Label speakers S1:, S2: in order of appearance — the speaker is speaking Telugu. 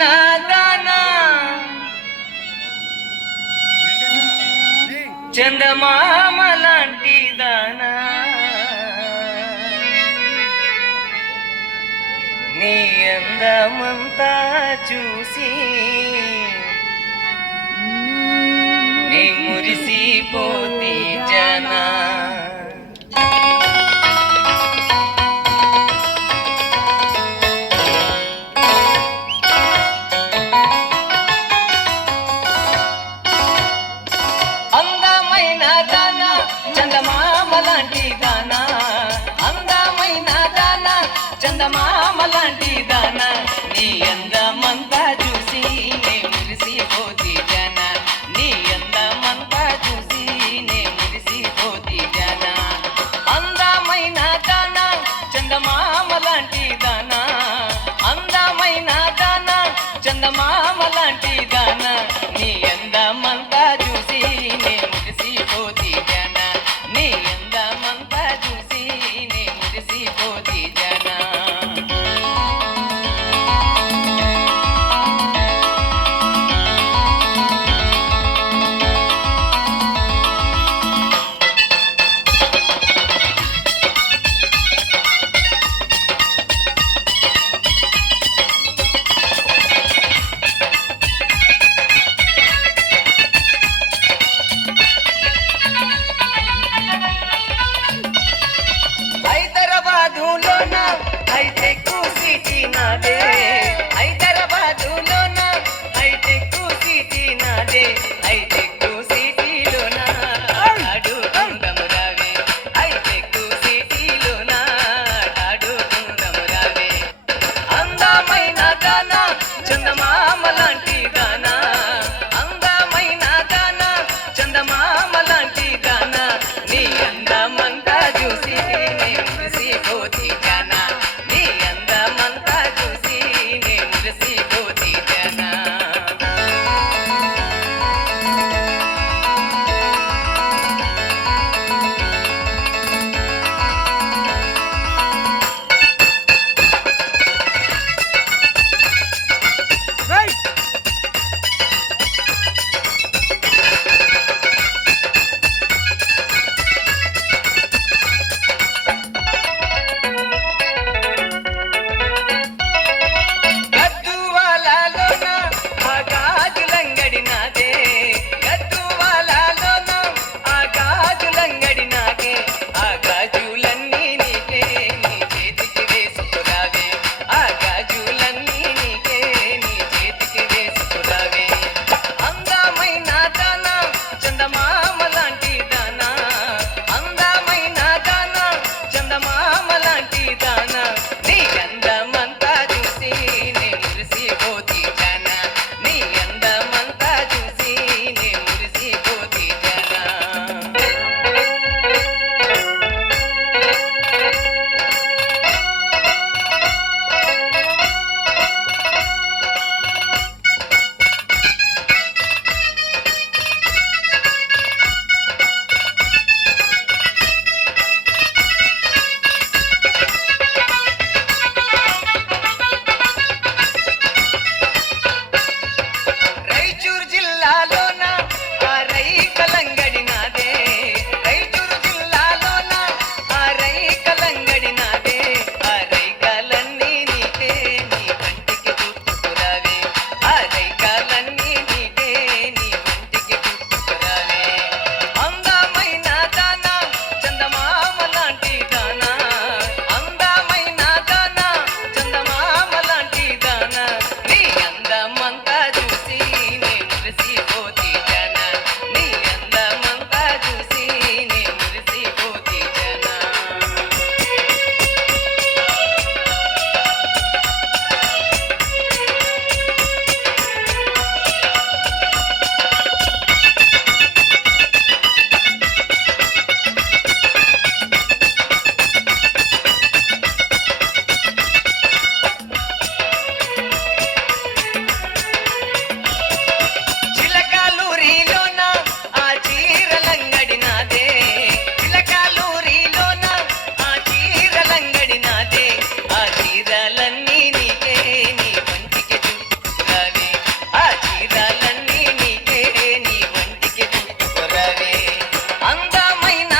S1: నాదానా చందమామ లాంటి దానా. నీ అందమంతా చూసి నీ మురిసిపోతే జనా. ಅಂಟಿದಾನ ಅಂದ ಮೈನಾದಾನ ಚಂದ ಮಾಮಲ